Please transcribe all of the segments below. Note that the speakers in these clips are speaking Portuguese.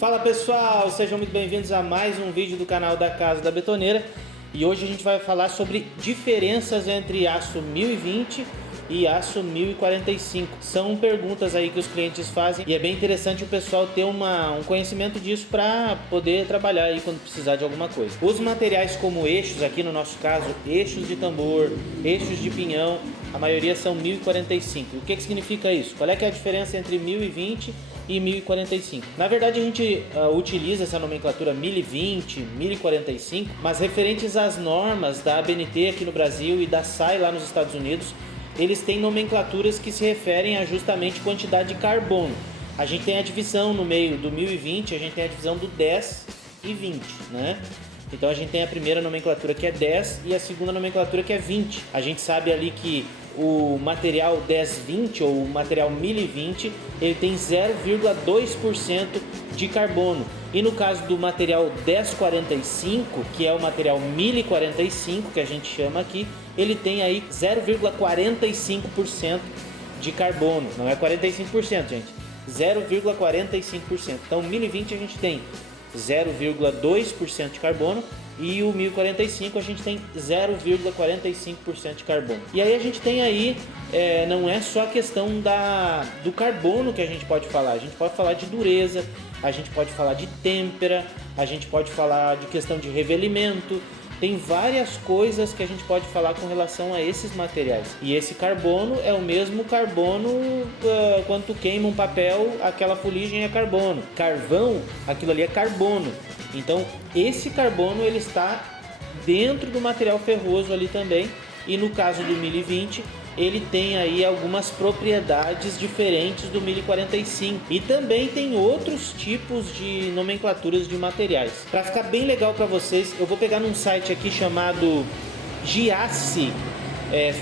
Fala pessoal, sejam muito bem-vindos a mais um vídeo do canal da Casa da Betoneira. E hoje a gente vai falar sobre diferenças entre aço 1020 e aço 1045. São perguntas aí que os clientes fazem e é bem interessante o pessoal ter um conhecimento disso para poder trabalhar aí quando precisar de alguma coisa. Os materiais como eixos, aqui no nosso caso, eixos de tambor, eixos de pinhão, a maioria são 1045. O que significa isso? Qual é que é a diferença entre 1020 e 1045? Na verdade a gente utiliza essa nomenclatura 1020, 1045, mas referentes às normas da ABNT aqui no Brasil e da SAI lá nos Estados Unidos, eles têm nomenclaturas que se referem a justamente quantidade de carbono. A gente tem a divisão no meio do 1020, a gente tem a divisão do 10 e 20, né? Então a gente tem a primeira nomenclatura que é 10 e a segunda nomenclatura que é 20. A gente sabe ali que o material 1020 ou o material 1020 ele tem 0,2% de carbono. E no caso do material 1045, que é o material 1045 que a gente chama aqui, ele tem aí 0,45% de carbono. Não é 45%, gente. 0,45%. Então 1020 a gente tem 0,2% de carbono e o 1045 a gente tem 0,45% de carbono. E aí a gente tem aí, não é só a questão do carbono que a gente pode falar de dureza, a gente pode falar de têmpera, a gente pode falar de questão de revelimento. Tem várias coisas que a gente pode falar com relação a esses materiais. E esse carbono é o mesmo carbono quando tu queima um papel, aquela fuligem é carbono. Carvão, aquilo ali é carbono. Então esse carbono ele está dentro do material ferroso ali também. E no caso do 1020 ele tem aí algumas propriedades diferentes do 1045 e também tem outros tipos de nomenclaturas de materiais. Para ficar bem legal para vocês, eu vou pegar num site aqui chamado Giasse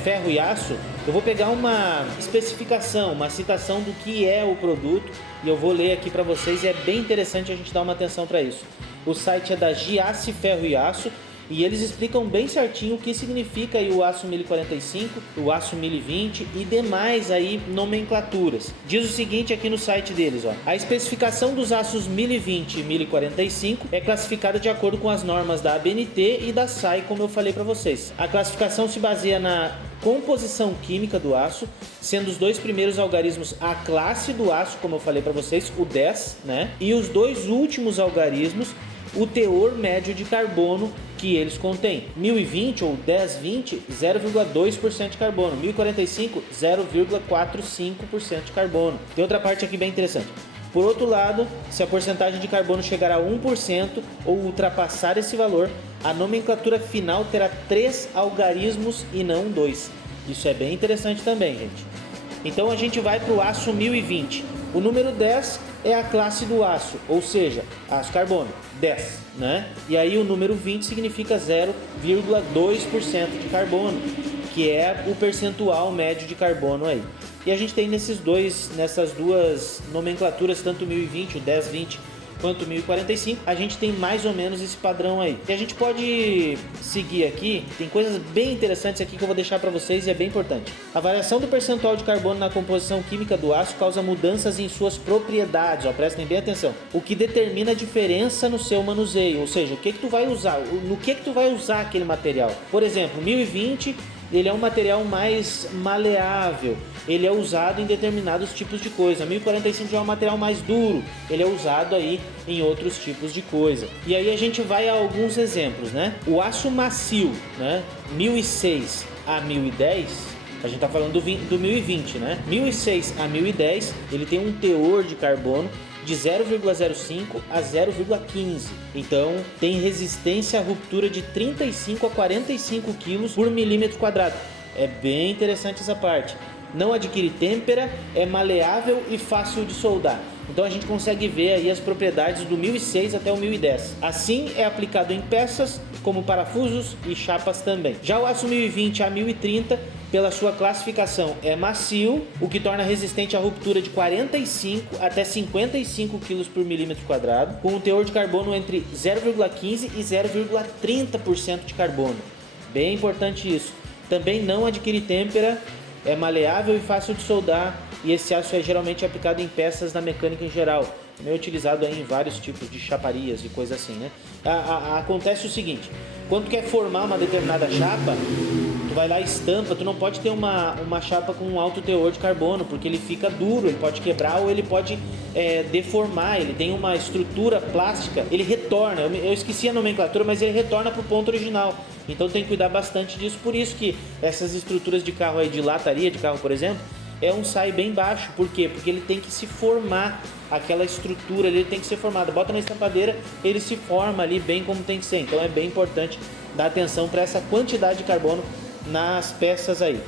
Ferro e Aço. Eu vou pegar uma especificação, uma citação do que é o produto e eu vou ler aqui para vocês e é bem interessante a gente dar uma atenção para isso. O site é da Giasse Ferro e Aço. E eles explicam bem certinho o que significa aí o aço 1045, o aço 1020 e demais aí nomenclaturas. Diz o seguinte aqui no site deles, ó: a especificação dos aços 1020 e 1045 é classificada de acordo com as normas da ABNT e da SAI, como eu falei para vocês. A classificação se baseia na composição química do aço, sendo os dois primeiros algarismos a classe do aço, como eu falei para vocês, o 10, né? E os dois últimos algarismos o teor médio de carbono que eles contêm. 1020 ou 1020, 0,2% de carbono. 1045, 0,45% de carbono. Tem outra parte aqui bem interessante. Por outro lado, se a porcentagem de carbono chegar a 1% ou ultrapassar esse valor, a nomenclatura final terá 3 algarismos e não 2. Isso é bem interessante também, gente. Então a gente vai para o aço 1020. O número 10 é a classe do aço, ou seja, aço carbono, 10, né? E aí o número 20 significa 0,2% de carbono, que é o percentual médio de carbono aí. E a gente tem nessas duas nomenclaturas, tanto o 1020, o 1020, quanto o 1045, a gente tem mais ou menos esse padrão aí. E a gente pode seguir aqui, tem coisas bem interessantes aqui que eu vou deixar para vocês e é bem importante. A variação do percentual de carbono na composição química do aço causa mudanças em suas propriedades, ó, prestem bem atenção, o que determina a diferença no seu manuseio, ou seja, o que tu vai usar, no que tu vai usar aquele material. Por exemplo, 1020, ele é um material mais maleável, ele é usado em determinados tipos de coisa. 1045 já é um material mais duro, ele é usado aí em outros tipos de coisa. E aí a gente vai a alguns exemplos, né? O aço macio, né? 1006 a 1010, a gente está falando do 1020, né? 1006 a 1010, ele tem um teor de carbono de 0,05 a 0,15. Então tem resistência à ruptura de 35 a 45 kg por milímetro quadrado. É bem interessante essa parte. Não adquire têmpera, é maleável e fácil de soldar. Então a gente consegue ver aí as propriedades do 1006 até o 1010. Assim é aplicado em peças como parafusos e chapas também. Já o aço 1020 a 1030, pela sua classificação, é macio, o que torna resistente à ruptura de 45 até 55 kg por milímetro quadrado, com um teor de carbono entre 0,15 e 0,30% de carbono. Bem importante isso. Também não adquire têmpera, é maleável e fácil de soldar, e esse aço é geralmente aplicado em peças da mecânica em geral, também é utilizado aí em vários tipos de chaparias e coisa assim, né? Acontece o seguinte, quando tu quer formar uma determinada chapa, tu vai lá e estampa, tu não pode ter uma chapa com um alto teor de carbono, porque ele fica duro, ele pode quebrar ou ele pode deformar, ele tem uma estrutura plástica, ele retorna, eu esqueci a nomenclatura, mas ele retorna para o ponto original, então tem que cuidar bastante disso, por isso que essas estruturas de carro aí, de lataria de carro, por exemplo, é um SAI bem baixo. Por quê? Porque ele tem que se formar, aquela estrutura ali tem que ser formada. Bota na estampadeira, ele se forma ali bem como tem que ser. Então é bem importante dar atenção para essa quantidade de carbono nas peças aí.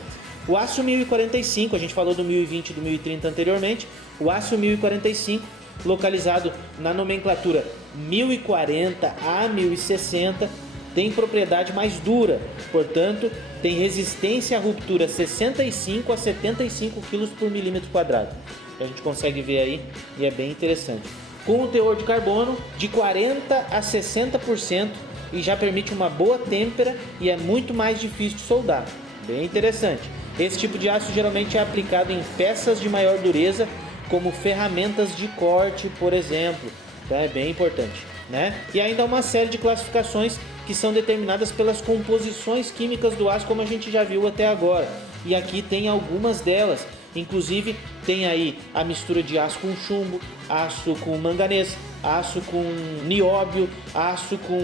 O aço 1045, a gente falou do 1020 e do 1030 anteriormente. O aço 1045, localizado na nomenclatura 1040 a 1060, tem propriedade mais dura, portanto, tem resistência à ruptura 65 a 75 kg por milímetro quadrado. A gente consegue ver aí e é bem interessante. Com o teor de carbono de 40 a 60% e já permite uma boa têmpera e é muito mais difícil de soldar. Bem interessante. Esse tipo de aço geralmente é aplicado em peças de maior dureza, como ferramentas de corte, por exemplo. Então é bem importante, né? E ainda uma série de classificações que são determinadas pelas composições químicas do aço, como a gente já viu até agora. E aqui tem algumas delas. Inclusive tem aí a mistura de aço com chumbo, aço com manganês, aço com nióbio, aço com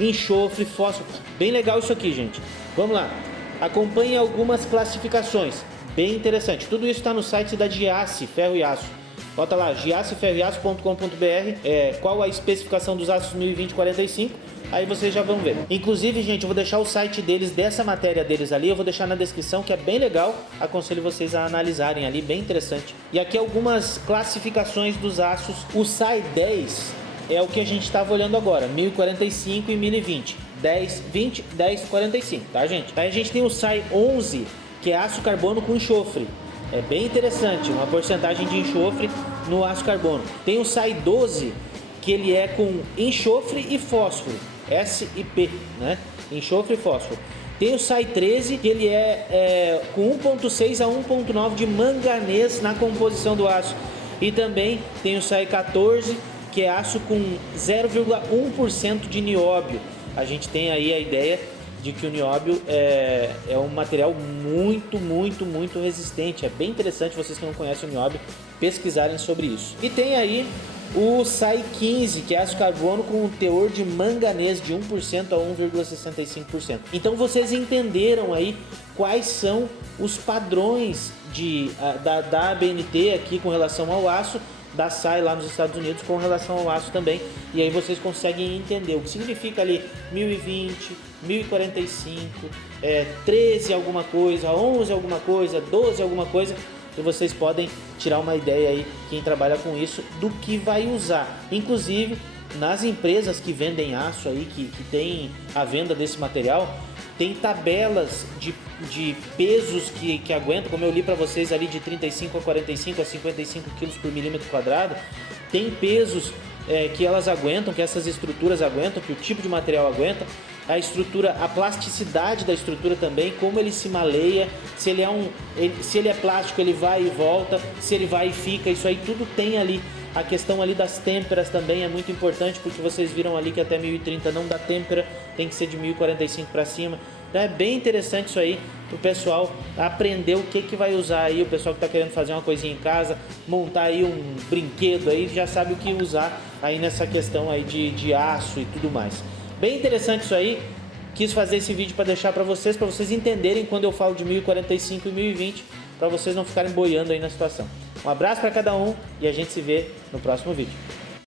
enxofre, fósforo. Bem legal isso aqui, gente. Vamos lá. Acompanhe algumas classificações. Bem interessante. Tudo isso está no site da Giasse Ferro e Aço. Bota lá, giasseferroeaço.com.br, qual a especificação dos aços 1020-45, aí vocês já vão ver. Inclusive, gente, eu vou deixar o site deles, dessa matéria deles ali, eu vou deixar na descrição, que é bem legal, aconselho vocês a analisarem ali, bem interessante. E aqui algumas classificações dos aços. O SAI 10 é o que a gente estava olhando agora, 1045 e 1020, 10, 20, 10, 45, tá, gente? Aí a gente tem o SAI 11, que é aço carbono com enxofre. É bem interessante, uma porcentagem de enxofre no aço carbono. Tem o SAI 12, que ele é com enxofre e fósforo, S e P, né? Enxofre e fósforo. Tem o SAI 13, que ele é com 1.6 a 1.9 de manganês na composição do aço. E também tem o SAI 14, que é aço com 0,1% de nióbio. A gente tem aí a ideia de que o nióbio é um material muito resistente. É bem interessante, vocês que não conhecem o nióbio, pesquisarem sobre isso. E tem aí o SAI 15, que é aço carbono com um teor de manganês de 1% a 1,65%. Então vocês entenderam aí quais são os padrões da ABNT aqui com relação ao aço, da SAI lá nos Estados Unidos com relação ao aço também, e aí vocês conseguem entender o que significa ali 1020, 1045, 13 alguma coisa, 11 alguma coisa, 12 alguma coisa, e vocês podem tirar uma ideia aí, quem trabalha com isso, do que vai usar. Inclusive, nas empresas que vendem aço aí, que tem a venda desse material, tem tabelas de pesos que aguentam, como eu li para vocês ali, de 35 a 45 a 55 kg por milímetro quadrado. Tem pesos que elas aguentam, que essas estruturas aguentam, que o tipo de material aguenta. A estrutura, a plasticidade da estrutura também, como ele se maleia, se ele é plástico, ele vai e volta, se ele vai e fica, isso aí tudo tem ali. A questão ali das têmperas também é muito importante, porque vocês viram ali que até 1030 não dá têmpera, tem que ser de 1045 para cima. Então é bem interessante isso aí para o pessoal aprender o que vai usar aí, o pessoal que está querendo fazer uma coisinha em casa, montar aí um brinquedo aí, já sabe o que usar aí nessa questão aí de aço e tudo mais. Bem interessante isso aí, quis fazer esse vídeo para deixar para vocês entenderem quando eu falo de 1045 e 1020, para vocês não ficarem boiando aí na situação. Um abraço para cada um e a gente se vê no próximo vídeo.